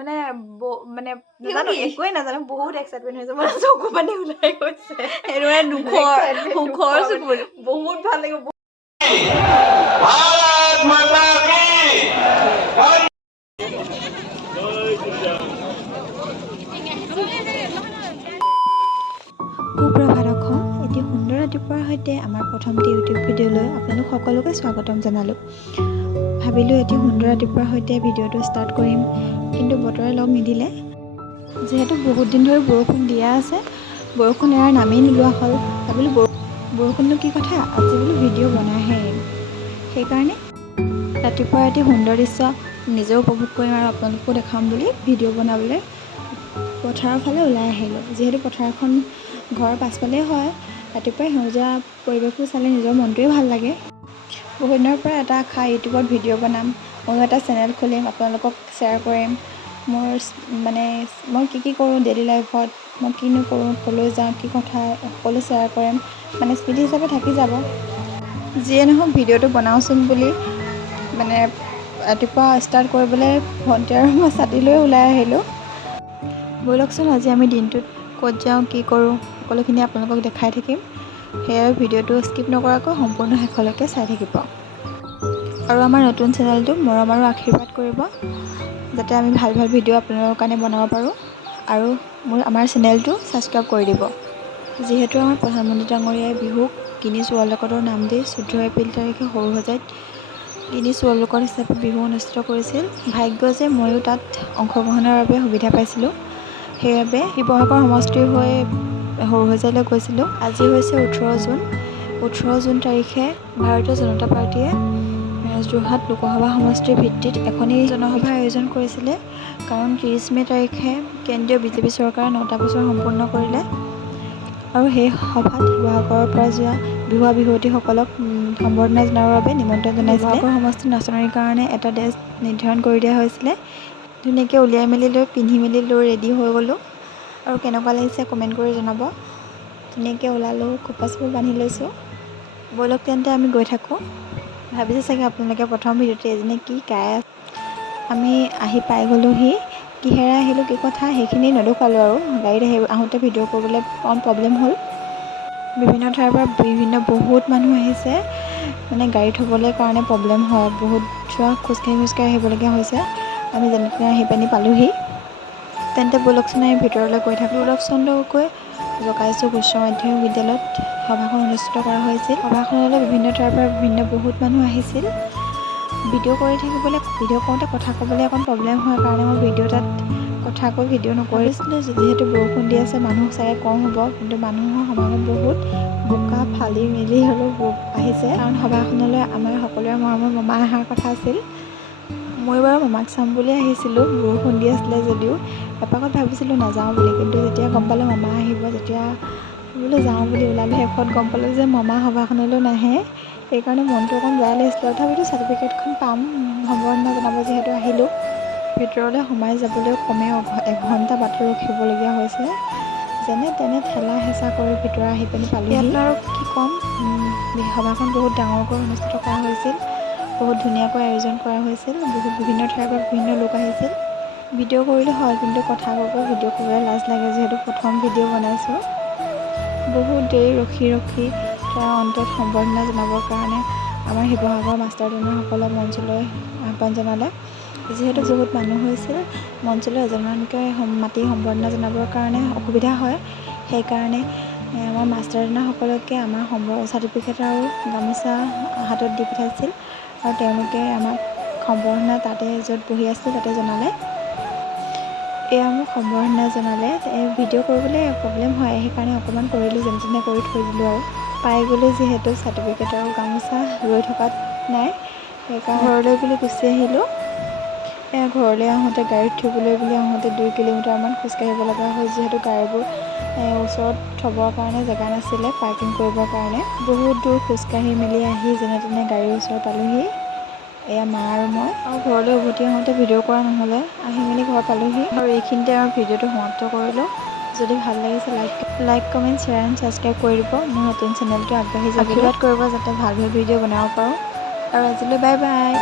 মানে মানে নাজানো একোৱে নাজানো বহুত এক্সাইটমেণ্ট হৈছে মোৰ চকু পানী ওলাই গৈছে সেইটো মানে দুখৰ চকু বহুত ভাল লাগিব भारत माता की সুপ্ৰভাত অসম এটি সুন্দৰ ৰাতিপুৱাৰ সৈতে আমাৰ প্ৰথমটি ইউটিউব ভিডিঅ'লৈ আপোনালোক সকলোকে স্বাগতম জনালোঁ। ভাবিলোঁ এটি সুন্দৰ ৰাতিপুৱাৰ সৈতে ভিডিঅ'টো ষ্টাৰ্ট কৰিম, কিন্তু বতৰে লগ নিদিলে। যিহেতু বহুত দিন ধৰি বৰষুণ দিয়া আছে, বৰষুণ এৰাৰ নামেই নোলোৱা হ'ল। ভাবিলোঁ বৰষুণনো কি কথা, আজি বোলো ভিডিঅ' বনাইহে এৰিম। সেইকাৰণে ৰাতিপুৱাৰ এটি সুন্দৰ দৃশ্য নিজেও উপভোগ কৰিম আৰু আপোনালোকো দেখাম বুলি ভিডিঅ' বনাবলৈ পথাৰৰ ফালে ওলাই আহিলোঁ। যিহেতু পথাৰখন ঘৰৰ পাছফালেই হয়, ৰাতিপুৱাই সেউজীয়া পৰিৱেশবোৰ চালে নিজৰ মনটোৱে ভাল লাগে। বহুত দিনৰ পৰা এটা আশা, ইউটিউবত ভিডিঅ' বনাম, ময়ো এটা চেনেল খুলিম, আপোনালোকক শ্বেয়াৰ কৰিম মোৰ মই কি কৰোঁ ডেইলি লাইফত, মই কিনো কৰোঁ, ক'লৈ যাওঁ, কি কথা সকলো শ্বেয়াৰ কৰিম, মানে স্মৃতি হিচাপে থাকি যাব। যিয়ে নহওক ভিডিঅ'টো বনাওঁচোন বুলি ৰাতিপুৱা ষ্টাৰ্ট কৰিবলৈ ভণ্টি আৰু মই ছাতি লৈ ওলাই আহিলোঁ। ব'লকচোন আজি আমি দিনটোত ক'ত যাওঁ, কি কৰোঁ সকলোখিনি আপোনালোকক দেখাই থাকিম। সেয়ে ভিডিঅ'টো স্কিপ নকৰাকৈ সম্পূৰ্ণ শেষলৈকে চাই থাকিব আৰু আমাৰ নতুন চেনেলটো মৰম আৰু আশীৰ্বাদ কৰিব, যাতে আমি ভাল ভাল ভিডিঅ' আপোনালোকৰ কাৰণে বনাব পাৰোঁ। আৰু আমাৰ চেনেলটো ছাবস্ক্ৰাইব কৰি দিব। যিহেতু আমাৰ প্ৰধানমন্ত্ৰী ডাঙৰীয়াই বিহুক গিনিজ ৱৰ্ল্ড ৰেকৰ্ডৰ নাম দি 14 এপ্ৰিল তাৰিখে সৰুসজাইত গিনিজ ৱৰ্ল্ড ৰেকৰ্ড হিচাপে বিহু অনুষ্ঠিত কৰিছিল। ভাগ্য যে ময়ো তাত অংশগ্ৰহণৰ বাবে সুবিধা পাইছিলোঁ। সেইবাবে শিৱসাগৰ সমষ্টিৰ হৈ সৰুসজাইলৈ গৈছিলোঁ। আজি হৈছে 18 জুন তাৰিখে ভাৰতীয় জনতা পাৰ্টীয়ে যোৰহাট লোকসভা সমষ্টিৰ ভিত্তিত এখনেই জনসভাৰ আয়োজন কৰিছিলে। কাৰণ 30 মে' তাৰিখে কেন্দ্ৰীয় বিজেপি চৰকাৰে 9টা বছৰ সম্পূৰ্ণ কৰিলে আৰু সেই সভাত শিৱসাগৰৰ পৰা যোৱা বিহুৱা বিহুৱতীসকলক সম্বৰ্ধনা জনাবৰ বাবে নিমন্ত্ৰণ জনাইছিলে। শিৱসাগৰ সমষ্টিৰ নাচনীৰ কাৰণে এটা ড্ৰেছ নিৰ্ধাৰণ কৰি দিয়া হৈছিলে। ধুনীয়াকৈ উলিয়াই মেলি লৈ পিন্ধি মেলি লৈ ৰেডি হৈ গ'লোঁ আৰু কেনেকুৱা লাগিছে কমেণ্ট কৰি জনাব। ধুনীয়াকৈ ওলালোঁ, খোপা চোপা বান্ধি লৈছোঁ। ব'লক তেন্তে আমি গৈ থাকোঁ। ভাবিছে চাগে আপোনালোকে প্ৰথম ভিডিঅ'তে এজনী কি গাই আছে। আমি আহি পাই গ'লোহি। কিহেৰে আহিলোঁ কি কথা সেইখিনি নেদেখুৱালোঁ আৰু গাড়ীত আহোঁতে ভিডিঅ' কৰিবলৈ অকণ প্ৰব্লেম হ'ল। বিভিন্ন ঠাইৰ পৰা বহুত মানুহ আহিছে, গাড়ী থ'বলৈ কাৰণে প্ৰব্লেম হয়, বহুত যোৱা খোজকাঢ়ি আহিবলগীয়া হৈছে। আমি যেনে তেনে আহি পানি পালোঁহি। তেন্তে ব'লকচোন আমি ভিতৰলৈ গৈ থাকোঁ। দুৰ্লভ চন্দ্ৰ গগৈ জকাইচুক উচ্চ মাধ্যমিক বিদ্যালয়ত সভাখন অনুষ্ঠিত কৰা হৈছিল। সভাখনলৈ বিভিন্ন ঠাইৰ পৰা বহুত মানুহ আহিছিল। ভিডিঅ' কৰোঁতে কথা ক'বলৈ অকণ প্ৰব্লেম হয় কাৰণে মই তাত কথা কৈ ভিডিঅ' নকৰিছিলোঁ। যিহেতু বৰষুণ দি আছে মানুহ চাগে কম হ'ব, কিন্তু মানুহৰ সমাগম বহুত, বোকা ফালি মেলি হ'লেও আহিছে। কাৰণ সভাখনলৈ আমাৰ সকলোৰে মৰমৰ মামা অহাৰ কথা আছিল। মই বাৰু মামাক চাম বুলি আহিছিলোঁ, বৰষুণ দি আছিলে যদিও এপাকত ভাবিছিলোঁ নাযাওঁ বুলি, কিন্তু যেতিয়া গম পালোঁ মামা আহিব তেতিয়া বোলো যাওঁ বুলি ওলালোঁ। শেষত গম পালোঁ যে মামা সভাখনলৈ নাহে, সেইকাৰণে মনটো অকণ বেয়া লাগিছিলে। তথাপিতো চাৰ্টিফিকেটখন পাম, সম্বৰ্ধনা জনাব যিহেতু আহিলোঁ। ভিতৰলৈ সোমাই যাবলৈ কমেও 1 ঘণ্টা বাটত ৰখিবলগীয়া হৈছে। যেনে তেনে ঠেলা হেঁচা কৰি ভিতৰ আহি পানি পালোঁহি। ইয়াত আৰু কি ক'ম, সভাখন বহুত ডাঙৰকৈ অনুষ্ঠিত কৰা হৈছিল, বহুত ধুনীয়াকৈ আয়োজন কৰা হৈছিল, বিভিন্ন ঠাইৰ পৰা বিভিন্ন লোক আহিছিল। ভিডিঅ' কৰিলোঁ হয়, কিন্তু কথা কৈ ভিডিঅ' কৰিবলৈ লাজ লাগে, যিহেতু প্ৰথম ভিডিঅ' বনাইছোঁ। বহুত দেৰি ৰখি তাৰ অন্তত সম্বৰ্ধনা জনাবৰ কাৰণে আমাৰ শিৱসাগৰৰ মাষ্টাৰ ট্ৰেইনাৰসকলক মঞ্চলৈ আহ্বান জনালে। যিহেতু বহুত মানুহ হৈছিল, মঞ্চলৈ এজনমানকৈ মাতি সম্বৰ্ধনা জনাবৰ কাৰণে অসুবিধা হয়। সেইকাৰণে আমাৰ মাষ্টাৰ ট্ৰেইনাৰসকলকে আমাৰ চাৰ্টিফিকেট আৰু গামোচা হাতত দি পঠাইছিল আৰু তেওঁলোকে আমাক সম্বৰ্ধনা তাতে য'ত বহি আছিল তাতে জনালে। এয়া মোক সম্বৰ্ধনা জনালে। ভিডিঅ' কৰিবলৈ প্ৰব্লেম হয়, সেইকাৰণে অকণমান কৰিলোঁ, যেনে তেনে কৰি থৈ দিলোঁ আৰু। পাই গ'লোঁ যিহেতু চাৰ্টিফিকেট আৰু গামোচা, ৰৈ থকাত নাই, সেইকাৰণে ঘৰলৈ বুলি গুচি আহিলোঁ। ঘৰলৈ আহোঁতে গাড়ীত থ'বলৈ বুলি আহোঁতে 2 কিলোমিটাৰমান খোজকাঢ়িব লগা হ'ল, যিহেতু গাড়ীবোৰ ওচৰত থ'বৰ কাৰণে জেগা নাছিলে, পাৰ্কিং কৰিবৰ কাৰণে। বহুত দূৰ খোজকাঢ়ি মেলি আহি যেনে তেনে গাড়ীৰ ওচৰত পালোঁহি। এয়া মা আৰু মই। আৰু ঘৰলৈ উভতি আহোঁতে ভিডিঅ' কৰা নহ'লে, আহি মেলি ঘৰ পালোঁহি আৰু এইখিনিতে আমাৰ ভিডিঅ'টো সমাপ্ত কৰিলোঁ। যদি ভাল লাগিছে like comment share and subscribe কৰি দিব। মোৰ নতুন চেনেলটো আগবাঢ়ি যাবলৈ আশীৰ্বাদ কৰিব, যাতে ভাল ভিডিঅ' বনাব পাৰোঁ। আৰু আজিলৈ বাই বাই।